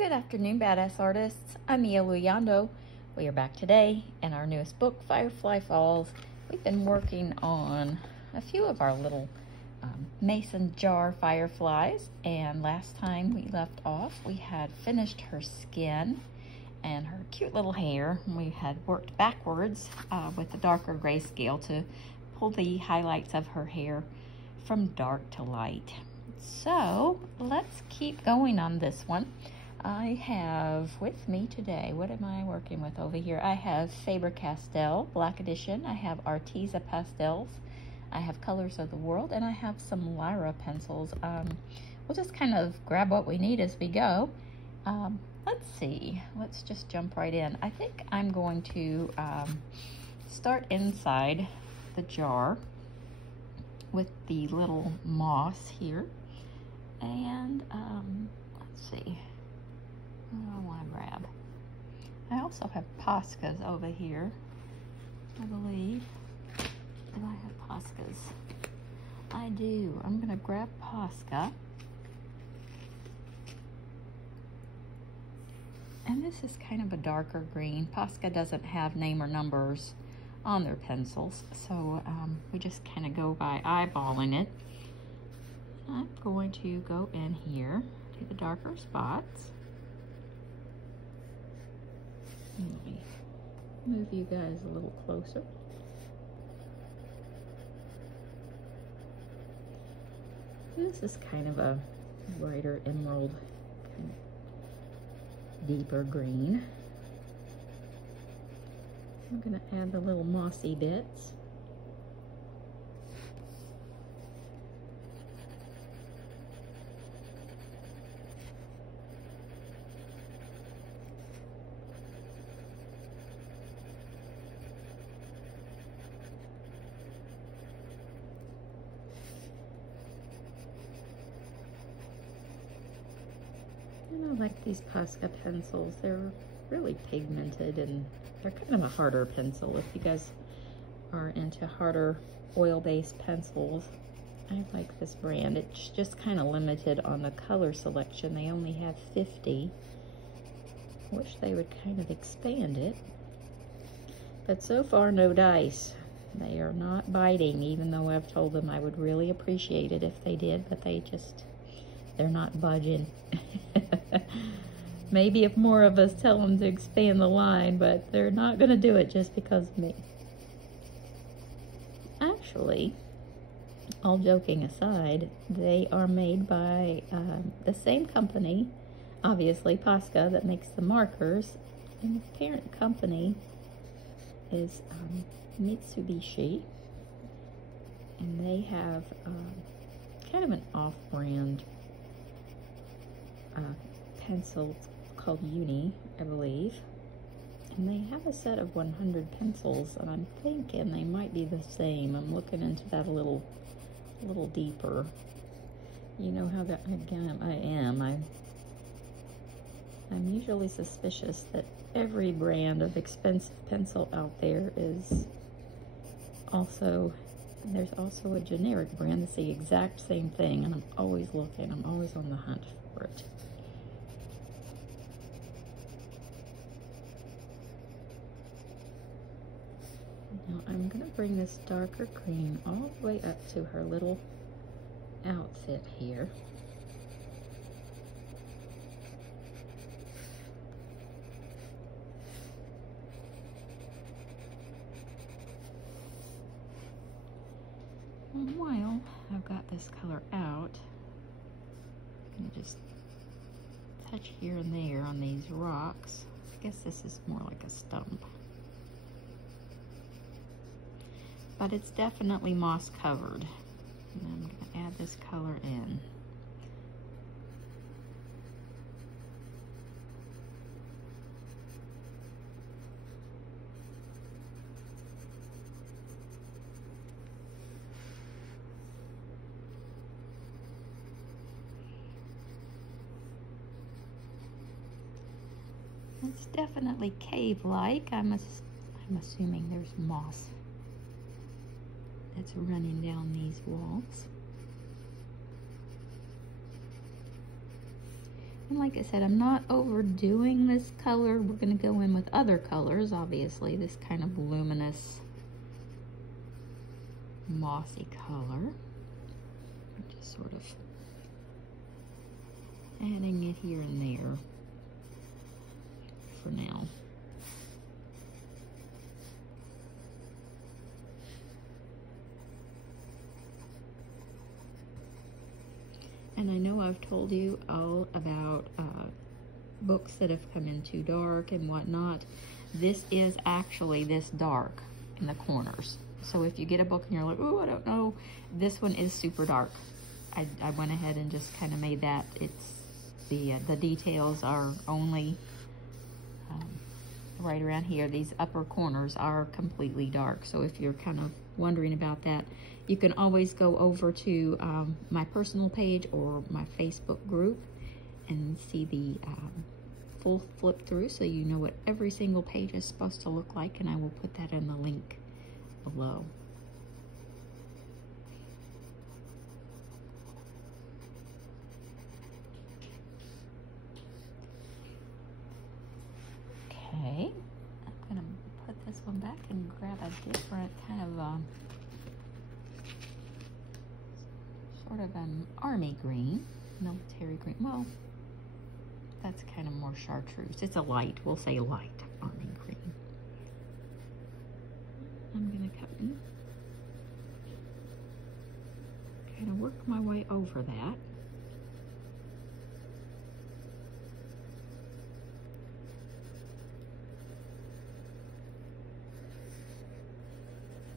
Good afternoon, badass artists. I'm Mia Luyando. We are back today in our newest book, Firefly Falls. We've been working on a few of our little mason jar fireflies, and last time we left off, we had finished her skin and her cute little hair. We had worked backwards with the darker grayscale to pull the highlights of her hair from dark to light. So let's keep going on this one. I have with me today, what am I working with over here? I have Faber-Castell Black Edition. I have Arteza Pastels. I have Colors of the World, and I have some Lyra pencils. We'll just kind of grab what we need as we go. Let's see. Let's just jump right in. I think I'm going to start inside the jar with the little moss here. And let's see. What do I want to grab? I also have Poscas over here, I believe. Do I have Poscas? I do. I'm going to grab Posca. And this is kind of a darker green. Posca doesn't have name or numbers on their pencils, so we just kind of go by eyeballing it. I'm going to go in here to the darker spots. Let me move you guys a little closer. This is kind of a brighter emerald, kind of deeper green. I'm going to add the little mossy bits. I like these Posca pencils. They're really pigmented and they're kind of a harder pencil. If you guys are into harder oil-based pencils, I like this brand. It's just kind of limited on the color selection. They only have 50. I wish they would kind of expand it. But so far, no dice. They are not biting, even though I've told them I would really appreciate it if they did, but they're not budging. Maybe if more of us tell them to expand the line, but they're not going to do it just because of me. Actually, all joking aside, they are made by the same company, obviously, Posca, that makes the markers, and the parent company is Mitsubishi, and they have kind of an off-brand pencil called Uni, I believe, and they have a set of 100 pencils, and I'm thinking they might be the same. I'm looking into that a little deeper. You know how that, again, I'm usually suspicious that every brand of expensive pencil out there is also, there's also a generic brand that's the exact same thing, and I'm always looking, I'm always on the hunt for it. Now I'm going to bring this darker green all the way up to her little outfit here. And while I've got this color out, I'm going to just touch here and there on these rocks. I guess this is more like a stump. But it's definitely moss covered. And I'm going to add this color in. It's definitely cave-like. I'm assuming there's moss that's running down these walls. And like I said, I'm not overdoing this color. We're going to go in with other colors, obviously. This kind of luminous, mossy color. Just sort of adding it here and there for now. And I know I've told you all about books that have come in too dark and whatnot. This is actually this dark in the corners. So if you get a book and you're like, oh, I don't know, this one is super dark. I went ahead and just kind of made that. It's the details are only right around here. These upper corners are completely dark. So if you're kind of wondering about that, you can always go over to my personal page or my Facebook group and see the full flip through so you know what every single page is supposed to look like, and I will put that in the link below. Okay, I'm gonna put this one back and grab a different kind of sort of an army green, military green. Well, that's kind of more chartreuse. It's a light, we'll say light army green. I'm gonna cut and kind of work my way over that.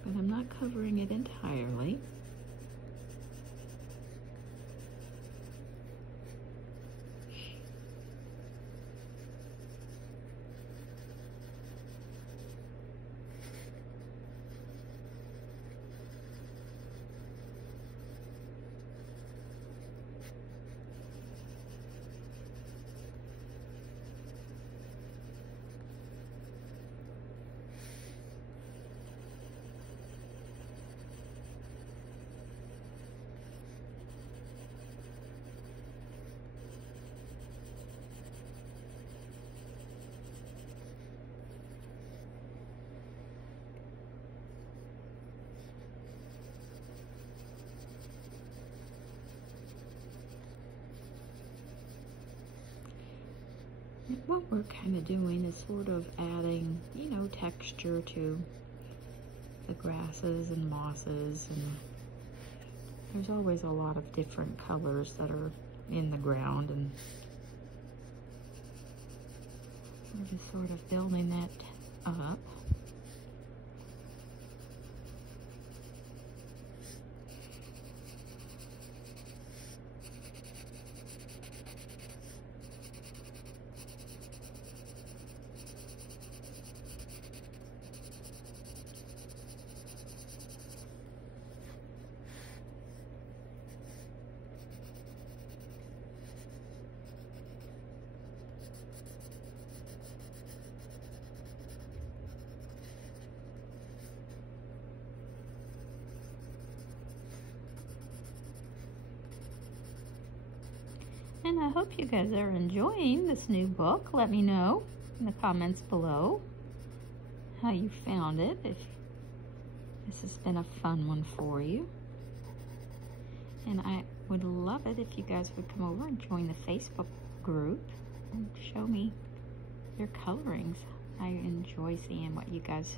But I'm not covering it entirely. What we're kind of doing is sort of adding, you know, texture to the grasses and mosses, and there's always a lot of different colors that are in the ground, and we're just sort of building that up. And I hope you guys are enjoying this new book. Let me know in the comments below how you found it, if this has been a fun one for you. And I would love it if you guys would come over and join the Facebook group and show me your colorings. I enjoy seeing what you guys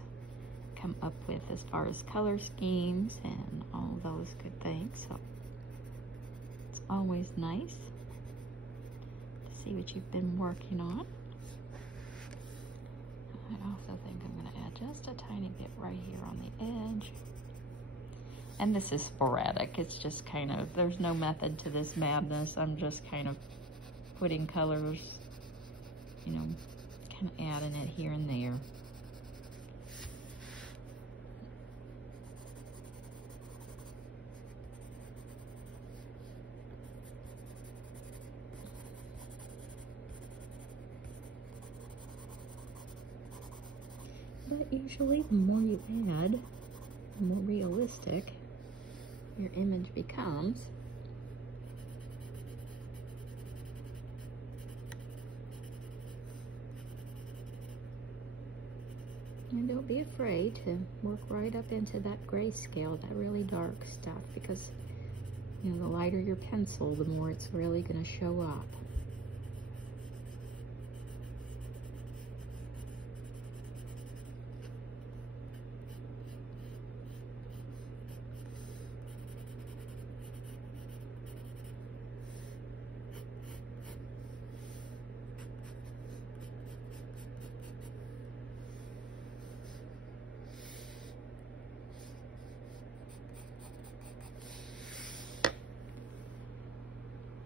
come up with as far as color schemes and all those good things. So it's always nice to see what you've been working on. I also think I'm going to add just a tiny bit right here on the edge. And this is sporadic. It's just kind of, there's no method to this madness. I'm just kind of putting colors, you know, kind of adding it here and there. But usually the more you add, the more realistic your image becomes. And don't be afraid to work right up into that grayscale, that really dark stuff, because you know, the lighter your pencil, the more it's really going to show up.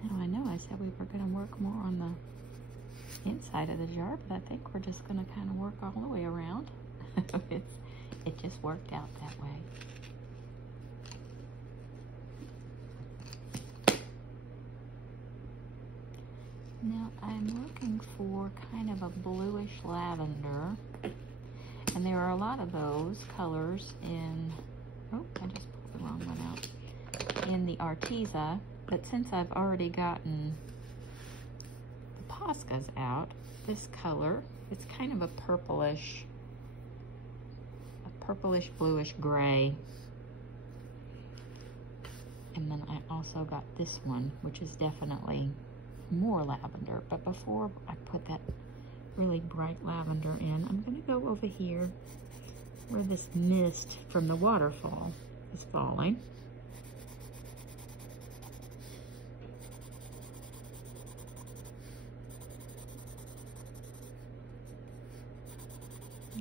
Now I know I said we were going to work more on the inside of the jar, but I think we're just going to kind of work all the way around. It just worked out that way. Now I'm looking for kind of a bluish lavender, and there are a lot of those colors in, oh, I just pulled the wrong one out, in the Arteza. But since I've already gotten the Poscas out, this color, it's kind of a purplish bluish gray. And then I also got this one, which is definitely more lavender. But before I put that really bright lavender in, I'm gonna go over here where this mist from the waterfall is falling.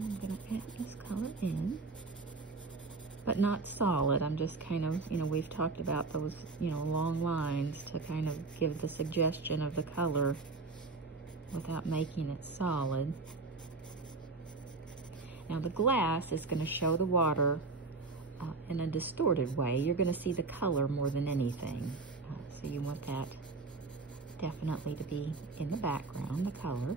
I'm going to add this color in, but not solid. I'm just kind of, you know, we've talked about those, you know, long lines to kind of give the suggestion of the color without making it solid. Now the glass is going to show the water in a distorted way. You're going to see the color more than anything. So you want that definitely to be in the background, the color.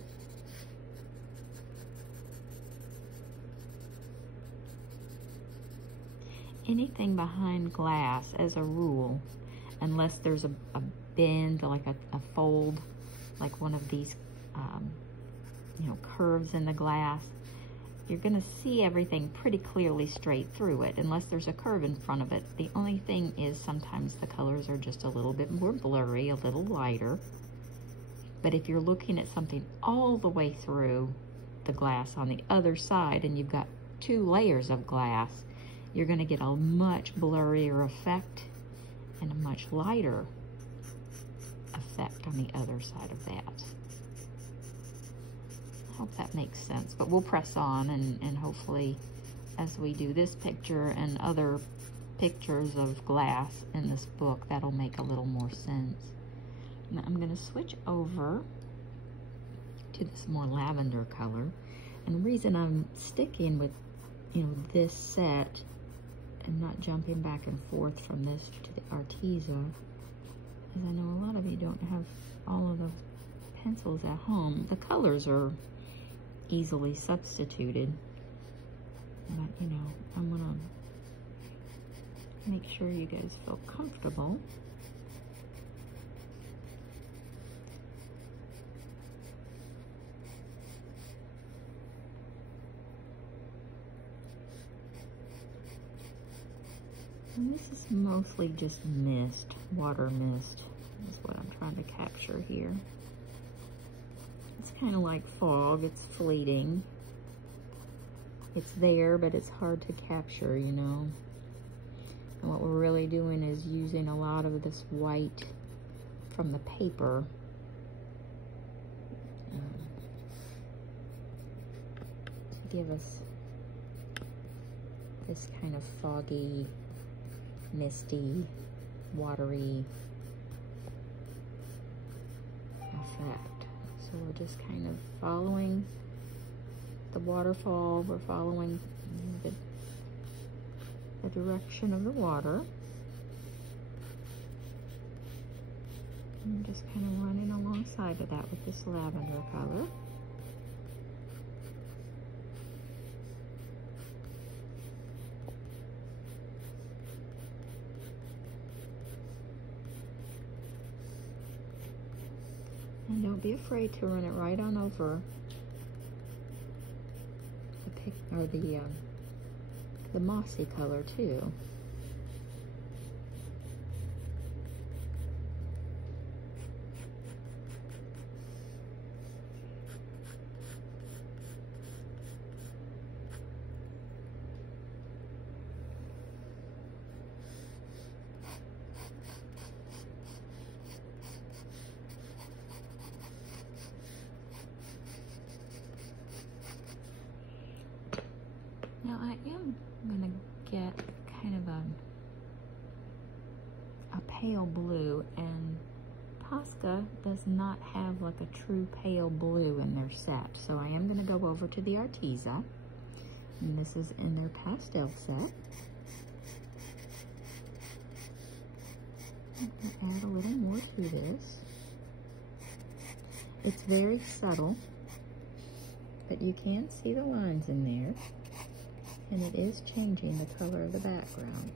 Anything behind glass, as a rule, unless there's a bend, like a fold, like one of these, you know, curves in the glass, you're going to see everything pretty clearly straight through it, unless there's a curve in front of it. The only thing is sometimes the colors are just a little bit more blurry, a little lighter. But if you're looking at something all the way through the glass on the other side, and you've got 2 layers of glass, you're going to get a much blurrier effect and a much lighter effect on the other side of that. I hope that makes sense, but we'll press on, and hopefully as we do this picture and other pictures of glass in this book, that'll make a little more sense. Now I'm going to switch over to this more lavender color, and the reason I'm sticking with, you know, this set and not jumping back and forth from this to the Arteza is I know a lot of you don't have all of the pencils at home. The colors are easily substituted, but you know, I'm gonna make sure you guys feel comfortable. And this is mostly just mist, water mist is what I'm trying to capture here. It's kind of like fog, it's fleeting. It's there, but it's hard to capture, you know. And what we're really doing is using a lot of this white from the paper. To give us this kind of foggy, misty, watery effect. So we're just kind of following the waterfall. We're following the direction of the water. And just kind of running alongside of that with this lavender color. And don't be afraid to run it right on over the the mossy color too. Now I am going to get kind of a pale blue, and Posca does not have like a true pale blue in their set. So I am going to go over to the Arteza, and this is in their pastel set. I'm going to add a little more to this. It's very subtle, but you can see the lines in there. And it is changing the color of the background.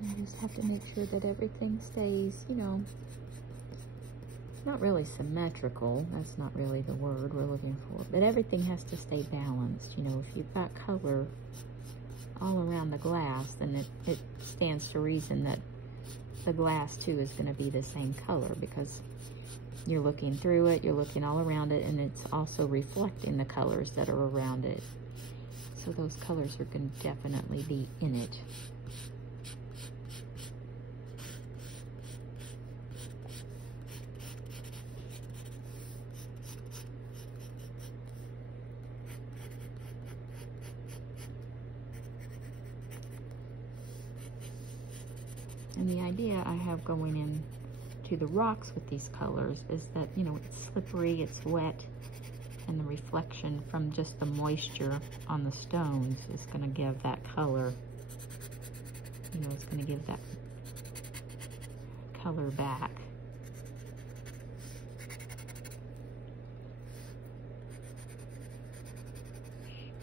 You just have to make sure that everything stays, you know, not really symmetrical. That's not really the word we're looking for, but everything has to stay balanced. You know, if you've got color all around the glass, then it stands to reason that the glass too is going to be the same color, because you're looking through it, you're looking all around it, and it's also reflecting the colors that are around it. So those colors are going to definitely be in it. And the idea I have going in to the rocks with these colors is that, you know, it's slippery, it's wet, and the reflection from just the moisture on the stones is going to give that color, you know, it's going to give that color back.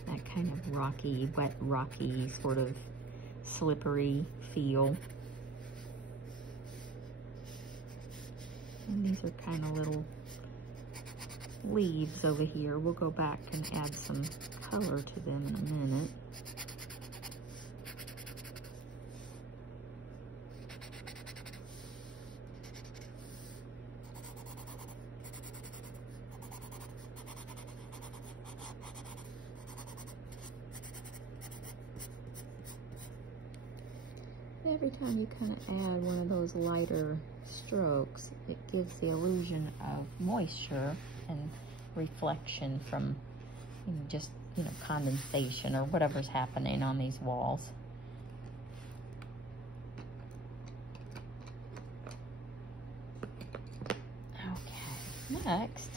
That kind of rocky, wet, rocky, sort of slippery feel. And these are kind of little leaves over here. We'll go back and add some color to them in a minute. Every time you kind of add one of those lighter strokes, it gives the illusion of moisture and reflection from, you know, just, you know, condensation or whatever's happening on these walls. Okay, next,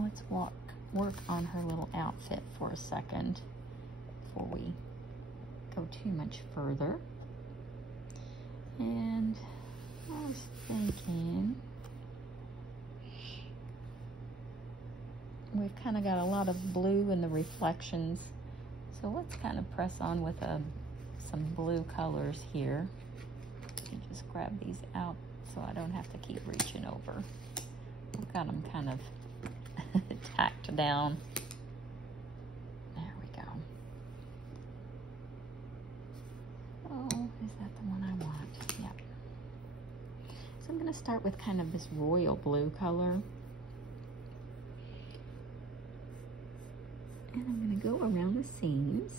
let's work on her little outfit for a second before we go too much further. And I was thinking, we've kind of got a lot of blue in the reflections, so let's kind of press on with some blue colors here. And just grab these out so I don't have to keep reaching over. I've got them kind of tacked down. There we go. Oh, is that the one I want? Yep. So I'm going to start with kind of this royal blue color. And I'm going to go around the seams.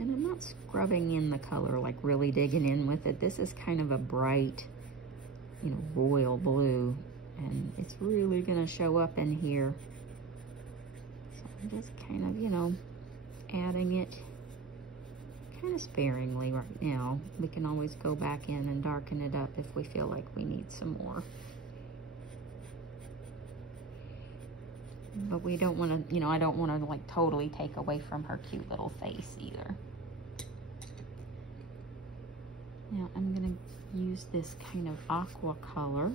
And I'm not scrubbing in the color, like really digging in with it. This is kind of a bright, you know, royal blue, and it's really going to show up in here. So I'm just kind of, you know, adding it kind of sparingly right now. We can always go back in and darken it up if we feel like we need some more. But we don't want to, you know, I don't want to like totally take away from her cute little face either. Now I'm going to use this kind of aqua color.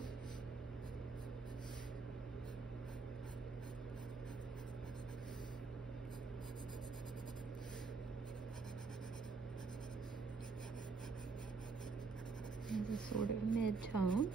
As a sort of mid-tone.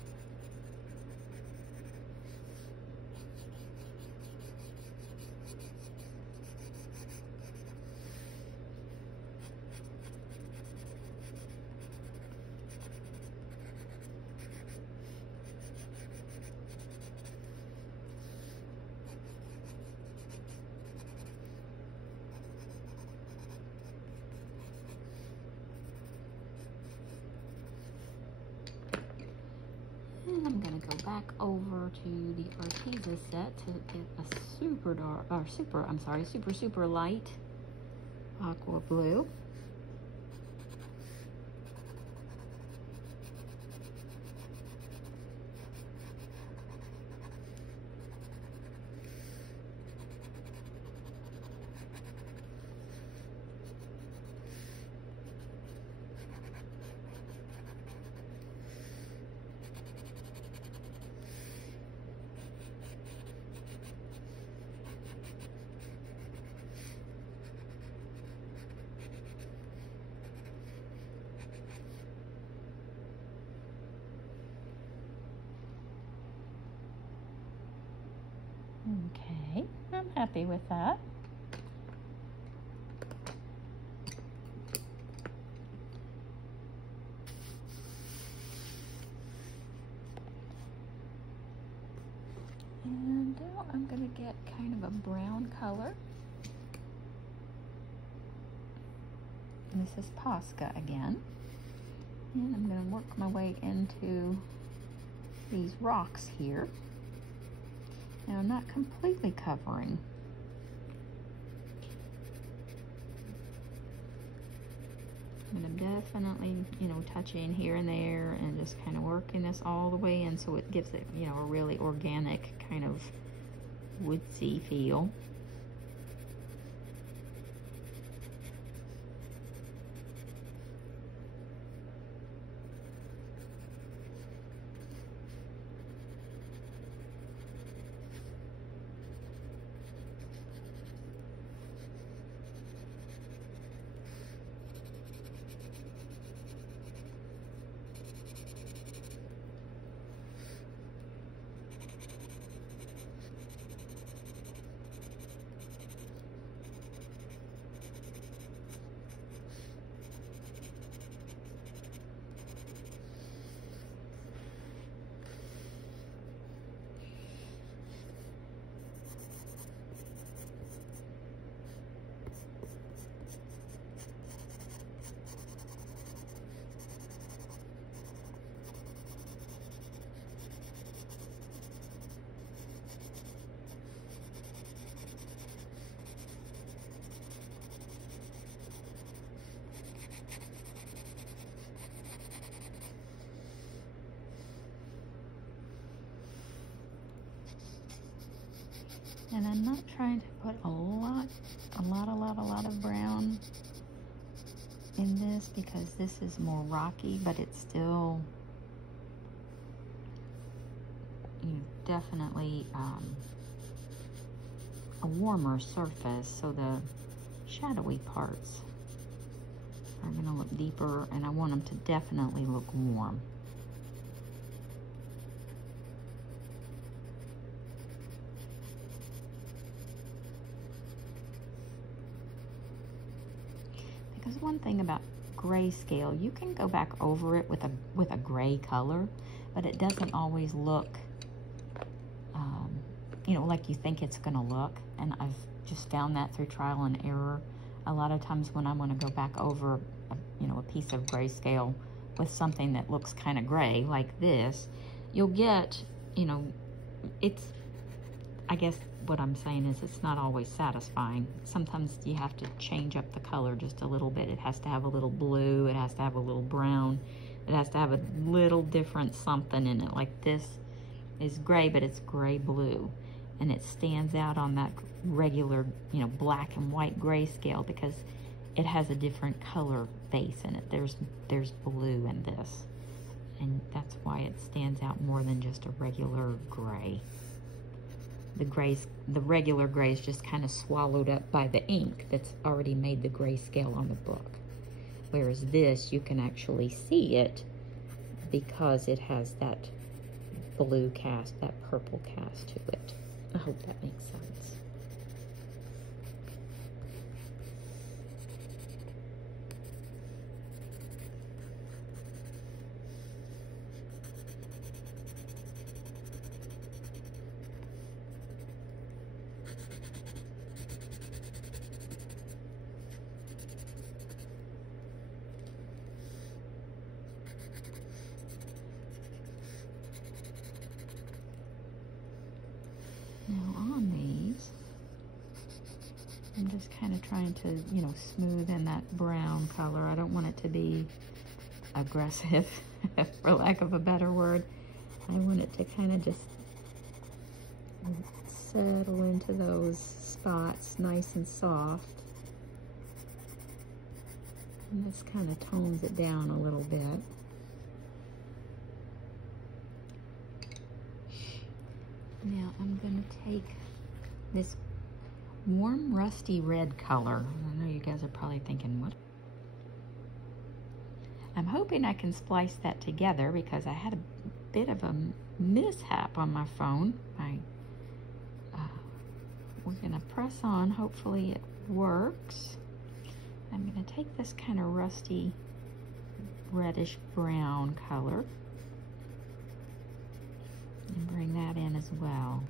And I'm gonna go back over to the Arteza set to get a super dark, or super light aqua blue. Okay, I'm happy with that. And now I'm going to get kind of a brown color. And this is Posca again. And I'm going to work my way into these rocks here. Now, I'm not completely covering. And I'm definitely, you know, touching here and there and just kind of working this all the way in so it gives it, you know, a really organic kind of woodsy feel. And I'm not trying to put a lot of brown in this because this is more rocky, but it's still, you know, definitely a warmer surface, so the shadowy parts are going to look deeper, and I want them to definitely look warm. Because one thing about grayscale, you can go back over it with a gray color, but it doesn't always look, you know, like you think it's going to look. And I've just found that through trial and error. A lot of times when I want to go back over, you know, a piece of grayscale with something that looks kind of gray like this, you'll get, you know, it's, I guess what I'm saying is it's not always satisfying. Sometimes you have to change up the color just a little bit. It has to have a little blue, it has to have a little brown, it has to have a little different something in it. Like this is gray, but it's gray-blue. And it stands out on that regular, you know, black and white grayscale because it has a different color base in it. There's blue in this. And that's why it stands out more than just a regular gray. The regular gray is just kind of swallowed up by the ink that's already made the grayscale on the book. Whereas this, you can actually see it because it has that blue cast, that purple cast to it. I hope that makes sense. Now on these, I'm just kind of trying to, you know, smooth in that brown color. I don't want it to be aggressive, for lack of a better word. I want it to kind of just settle into those spots nice and soft. And this kind of tones it down a little bit. Now I'm going to take this warm rusty red color. I know you guys are probably thinking, what? I'm hoping I can splice that together because I had a bit of a mishap on my phone. We're going to press on. Hopefully it works. I'm going to take this kind of rusty reddish brown color and bring that in as well.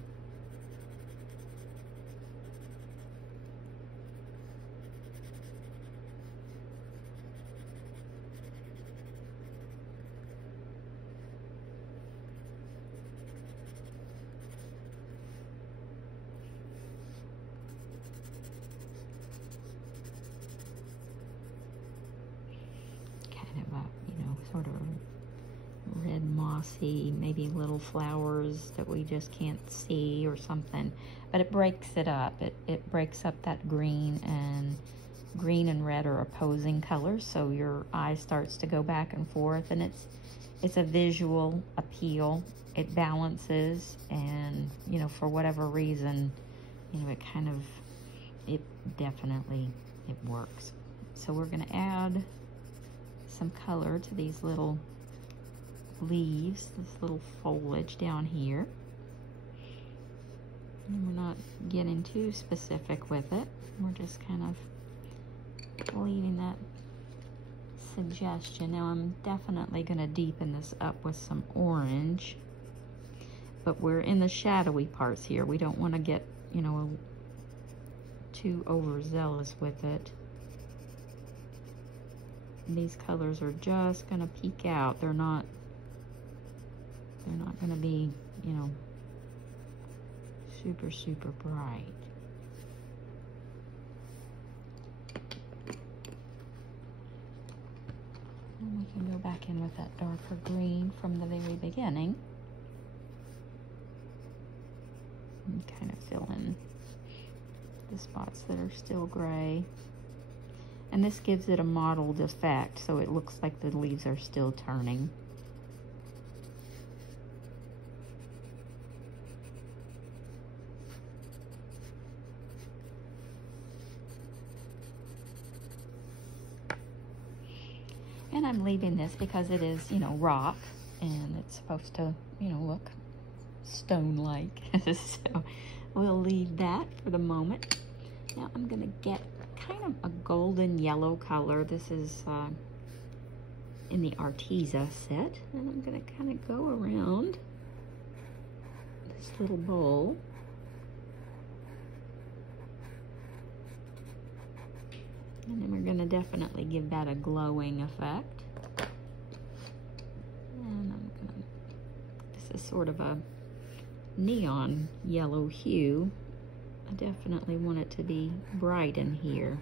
Kind of a, you know, sort of red mossy, maybe little flowers that we just can't see or something, but it breaks it up. It breaks up that green and red are opposing colors, so your eye starts to go back and forth, and it's a visual appeal. It balances, and you know, for whatever reason, you know, it definitely works. So we're going to add some color to these little leaves, this little foliage down here. And we're not getting too specific with it. We're just kind of leaving that suggestion. Now I'm definitely going to deepen this up with some orange, but we're in the shadowy parts here. We don't want to get, you know, too overzealous with it. These colors are just going to peek out. They're not going to be, you know, super, super bright. And we can go back in with that darker green from the very beginning. And kind of fill in the spots that are still gray. And this gives it a mottled effect, so it looks like the leaves are still turning. And I'm leaving this because it is, you know, rock, and it's supposed to, you know, look stone-like. So we'll leave that for the moment. Now I'm going to get kind of a golden yellow color. This is in the Arteza set, and I'm going to kind of go around this little bowl. And then we're going to definitely give that a glowing effect. And I'm going to, this is sort of a neon yellow hue. I definitely want it to be bright in here.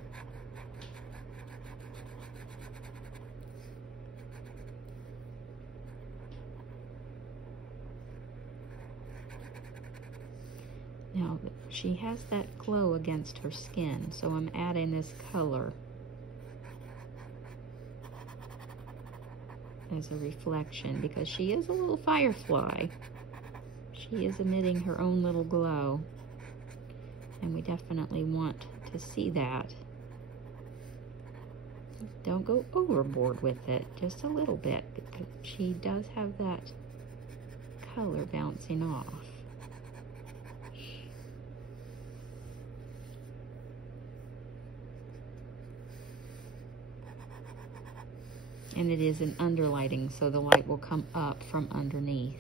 Now, she has that glow against her skin, so I'm adding this color as a reflection because she is a little firefly. She is emitting her own little glow, and we definitely want to see that. Don't go overboard with it, just a little bit, because she does have that color bouncing off. And it is an underlighting, so the light will come up from underneath.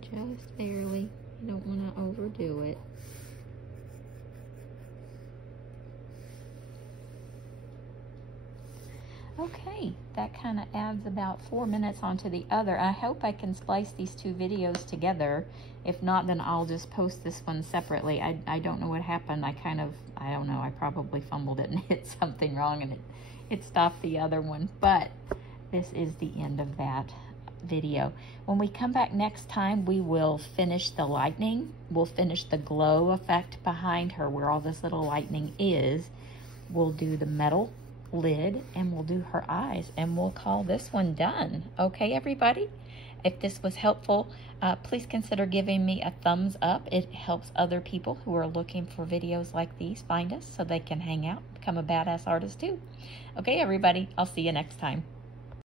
Just barely. You don't want to overdo it. Okay, that kind of adds about 4 minutes onto the other. I hope I can splice these two videos together. If not, then I'll just post this one separately. I don't know what happened. I don't know, I probably fumbled it and hit something wrong and it stopped the other one. But this is the end of that video. When we come back next time, we will finish the lightning. We'll finish the glow effect behind her where all this little lightning is. We'll do the metal lid and we'll do her eyes and we'll call this one done. Okay, everybody? If this was helpful, please consider giving me a thumbs up. It helps other people who are looking for videos like these find us so they can hang out, become a badass artist too. Okay, everybody, I'll see you next time.